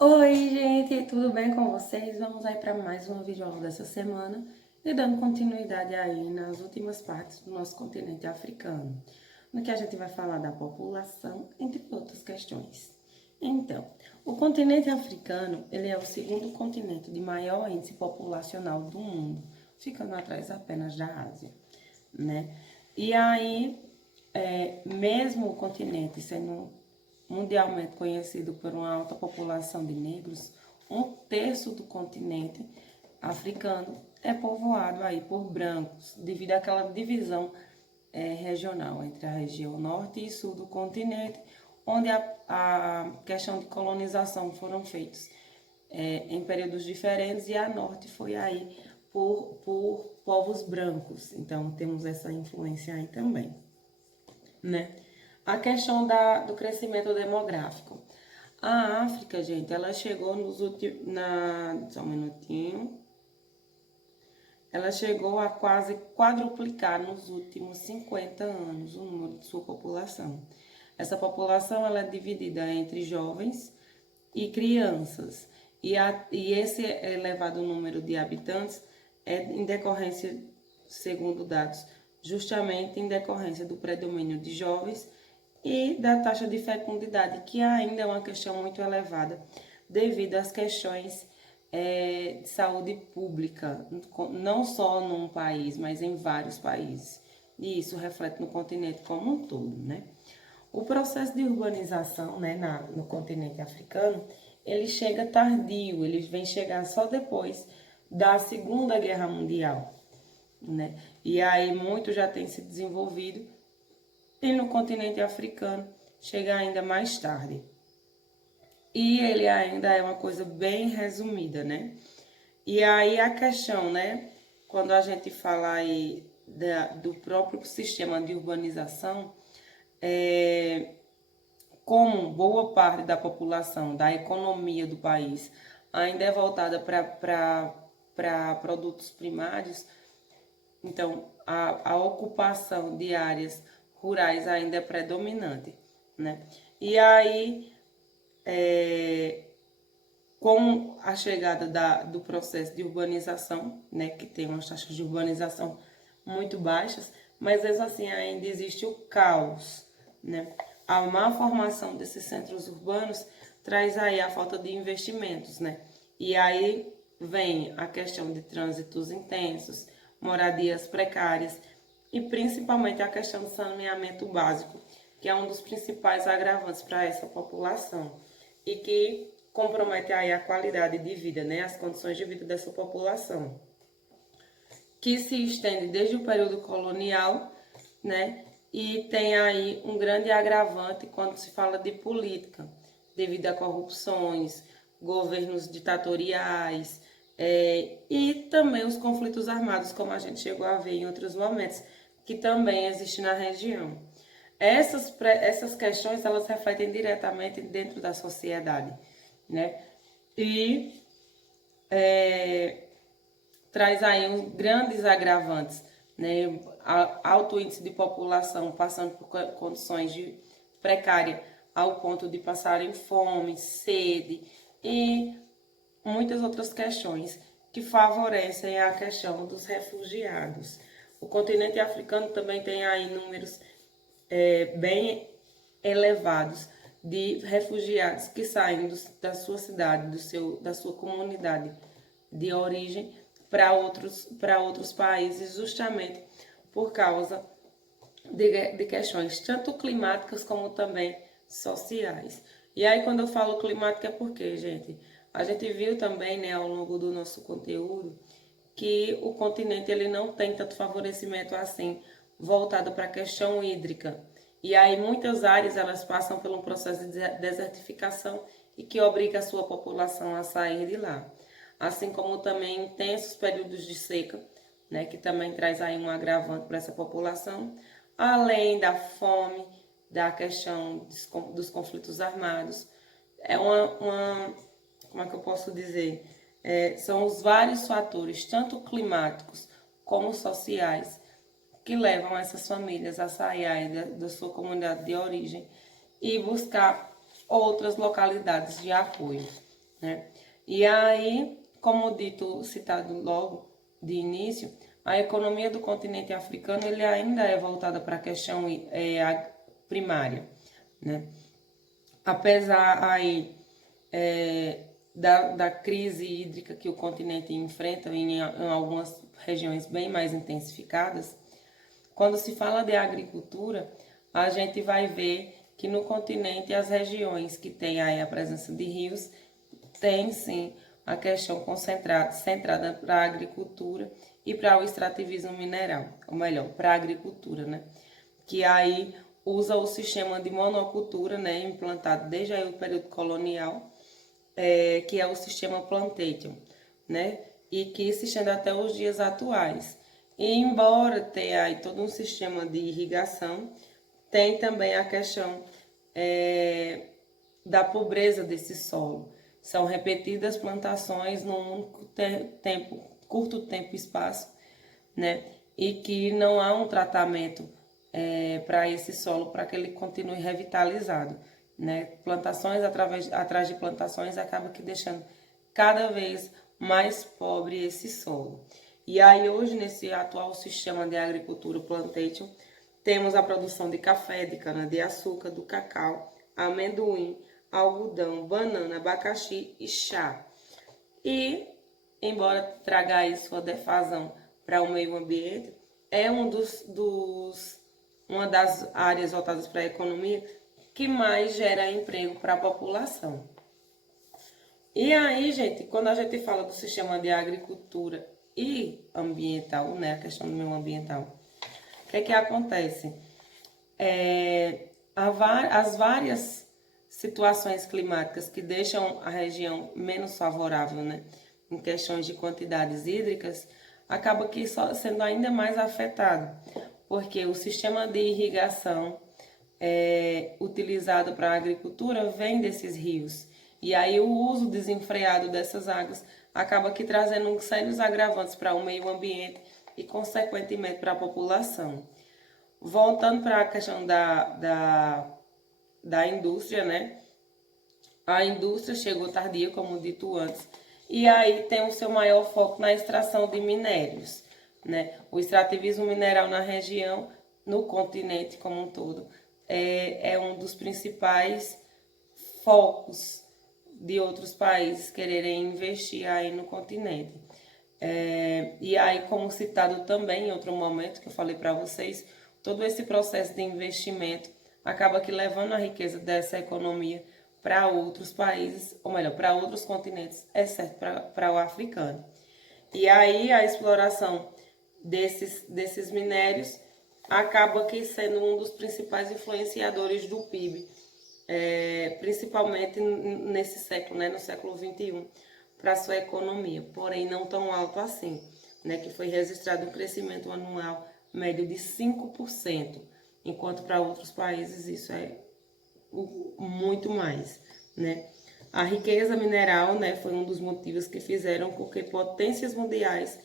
Oi, gente, tudo bem com vocês? Vamos aí para mais uma videoaula dessa semana e dando continuidade aí nas últimas partes do nosso continente africano, no que a gente vai falar da população, entre outras questões. Então, o continente africano, ele é o segundo continente de maior índice populacional do mundo, ficando atrás apenas da Ásia, né? E aí, mesmo o continente sendo mundialmente conhecido por uma alta população de negros, um terço do continente africano é povoado aí por brancos, devido àquela divisão regional entre a região norte e sul do continente, onde a questão de colonização foram feitos em períodos diferentes e a norte foi aí por povos brancos. Então temos essa influência aí também, né? A questão do crescimento demográfico. A África, gente, ela chegou nos últimos... Só um minutinho. Ela chegou a quase quadruplicar nos últimos 50 anos o número de sua população. Essa população ela é dividida entre jovens e crianças. E esse elevado número de habitantes é em decorrência, segundo dados, justamente em decorrência do predomínio de jovens e da taxa de fecundidade, que ainda é uma questão muito elevada, devido às questões de saúde pública, não só num país, mas em vários países. E isso reflete no continente como um todo, né? O processo de urbanização, né, no continente africano, ele chega tardio, ele vem chegar só depois da Segunda Guerra Mundial, né? E aí muito já tem se desenvolvido e no continente africano chega ainda mais tarde. E ele ainda é uma coisa bem resumida, né? E aí a questão, né? Quando a gente fala aí do próprio sistema de urbanização, como boa parte da população, da economia do país, ainda é voltada para produtos primários, então a ocupação de áreas rurais ainda é predominante, né? E aí, com a chegada do processo de urbanização, né, que tem umas taxas de urbanização muito baixas, mas mesmo assim ainda existe o caos, né? A má formação desses centros urbanos traz aí a falta de investimentos, né? E aí vem a questão de trânsitos intensos, moradias precárias e principalmente a questão do saneamento básico, que é um dos principais agravantes para essa população e que compromete aí a qualidade de vida, né, as condições de vida dessa população, que se estende desde o período colonial, né, e tem aí um grande agravante quando se fala de política, devido a corrupções, governos ditatoriais, e também os conflitos armados, como a gente chegou a ver em outros momentos, que também existem na região. Essas questões, elas refletem diretamente dentro da sociedade, né? E traz aí uns grandes agravantes, né? Alto índice de população passando por condições de precária ao ponto de passarem fome, sede e muitas outras questões que favorecem a questão dos refugiados. O continente africano também tem aí números bem elevados de refugiados que saem da sua cidade, da sua comunidade de origem para outros países, justamente por causa de questões tanto climáticas como também sociais. E aí, quando eu falo climática, é porque, gente, a gente viu também, né, ao longo do nosso conteúdo, que o continente ele não tem tanto favorecimento assim voltado para a questão hídrica. E aí muitas áreas elas passam por um processo de desertificação e que obriga a sua população a sair de lá. Assim como também intensos períodos de seca, né, que também traz aí um agravante para essa população, além da fome, da questão dos conflitos armados. É como é que eu posso dizer? São os vários fatores, tanto climáticos como sociais, que levam essas famílias a sair da sua comunidade de origem e buscar outras localidades de apoio. né? E aí, como dito, citado logo de início, a economia do continente africano ele ainda é voltada para a questão primária, né? Apesar aí da crise hídrica que o continente enfrenta em algumas regiões bem mais intensificadas, quando se fala de agricultura, a gente vai ver que no continente as regiões que têm aí a presença de rios têm sim a questão centrada para a agricultura e para o extrativismo mineral, ou melhor, para a agricultura, né? Que aí usa o sistema de monocultura, né, implantado desde aí o período colonial, que é o sistema plantation, né, e que se estende até os dias atuais. E embora tenha aí todo um sistema de irrigação, tem também a questão da pobreza desse solo. São repetidas plantações num único curto tempo e espaço, né? E que não há um tratamento para esse solo, para que ele continue revitalizado, né? Plantações atrás de plantações acaba que deixando cada vez mais pobre esse solo. E aí hoje, nesse atual sistema de agricultura plantation, temos a produção de café, de cana-de-açúcar, do cacau, amendoim, algodão, banana, abacaxi e chá. E, embora traga aí sua defasão para o meio ambiente, é uma das áreas voltadas para a economia que mais gera emprego para a população. E aí, gente, quando a gente fala do sistema de agricultura e ambiental, né, a questão do meio ambiental, o que é que acontece? As várias situações climáticas que deixam a região menos favorável, né, em questões de quantidades hídricas, acaba que sendo ainda mais afetado, porque o sistema de irrigação utilizado para a agricultura vem desses rios. E aí o uso desenfreado dessas águas acaba que trazendo sérios agravantes para o meio ambiente e, consequentemente, para a população. Voltando para a questão da indústria, né? A indústria chegou tardia, como dito antes, e aí tem o seu maior foco na extração de minérios, né? O extrativismo mineral na região, no continente como um todo, é um dos principais focos de outros países quererem investir aí no continente. E aí, como citado também em outro momento que eu falei para vocês, todo esse processo de investimento acaba que levando a riqueza dessa economia para outros países, ou melhor, para outros continentes, exceto para o africano. E aí a exploração desses minérios acaba que sendo um dos principais influenciadores do PIB, principalmente nesse século, né, no século XXI, para a sua economia, porém não tão alto assim, né, que foi registrado um crescimento anual médio de 5%, enquanto para outros países isso é muito mais, né? A riqueza mineral, né, foi um dos motivos que fizeram com que potências mundiais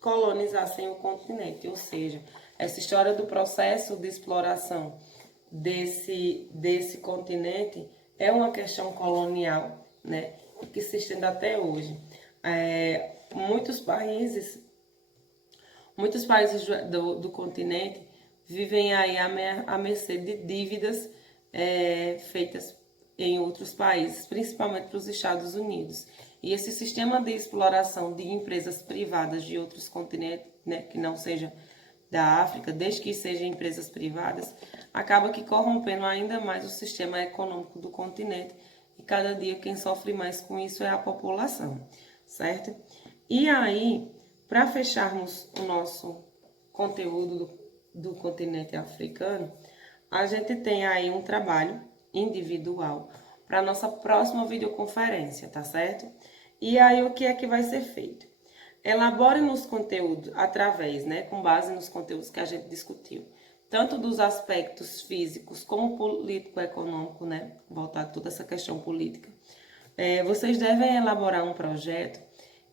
colonizassem o continente, ou seja, essa história do processo de exploração desse continente é uma questão colonial, né, que se estende até hoje. Muitos países do continente vivem aí à mercê de dívidas feitas em outros países, principalmente para os Estados Unidos. E esse sistema de exploração de empresas privadas de outros continentes, né, que não seja da África, desde que sejam empresas privadas, acaba que corrompendo ainda mais o sistema econômico do continente. E cada dia quem sofre mais com isso é a população, certo? E aí, para fecharmos o nosso conteúdo do continente africano, a gente tem aí um trabalho individual para nossa próxima videoconferência, tá certo? E aí o que é que vai ser feito? Elabore nos conteúdos através, né, com base nos conteúdos que a gente discutiu, tanto dos aspectos físicos como político-econômico, né, voltar toda essa questão política. Vocês devem elaborar um projeto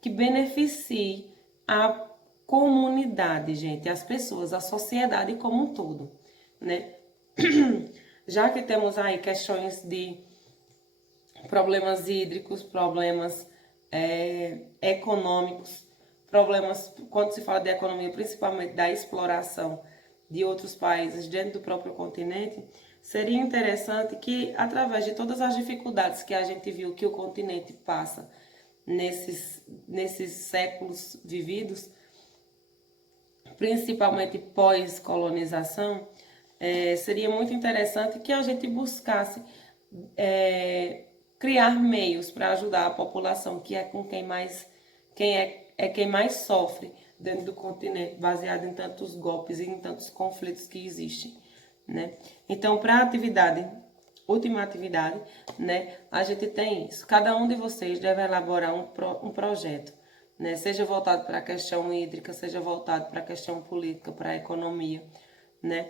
que beneficie a comunidade, gente, as pessoas, a sociedade como um todo, né? Já que temos aí questões de problemas hídricos, problemas econômicos, problemas, quando se fala de economia, principalmente da exploração de outros países dentro do próprio continente, seria interessante que, através de todas as dificuldades que a gente viu que o continente passa nesses séculos vividos, principalmente pós-colonização, seria muito interessante que a gente buscasse criar meios para ajudar a população, que é com quem mais sofre dentro do continente, baseado em tantos golpes e em tantos conflitos que existem, né? Então, para a última atividade, né, a gente tem isso. Cada um de vocês deve elaborar um projeto, né, seja voltado para a questão hídrica, seja voltado para a questão política, para a economia, né?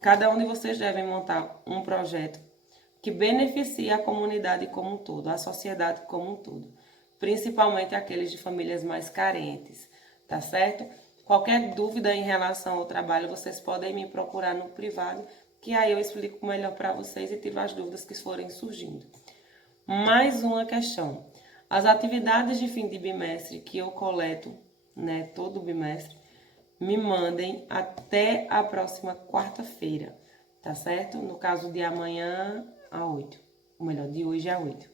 Cada um de vocês deve montar um projeto que beneficie a comunidade como um todo, a sociedade como um todo, principalmente aqueles de famílias mais carentes, tá certo? Qualquer dúvida em relação ao trabalho, vocês podem me procurar no privado, que aí eu explico melhor para vocês e tiro as dúvidas que forem surgindo. Mais uma questão. As atividades de fim de bimestre que eu coleto, né, todo bimestre, me mandem até a próxima quarta-feira, tá certo? No caso de amanhã a 8, ou melhor, de hoje a 8.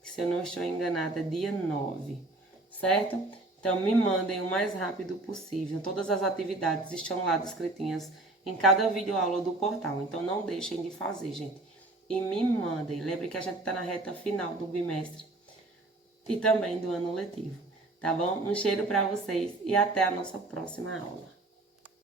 Se eu não estou enganada, dia 9, certo? Então, me mandem o mais rápido possível. Todas as atividades estão lá descritinhas em cada videoaula do portal. Então, não deixem de fazer, gente. E me mandem. Lembre que a gente está na reta final do bimestre e também do ano letivo, tá bom? Um cheiro para vocês e até a nossa próxima aula.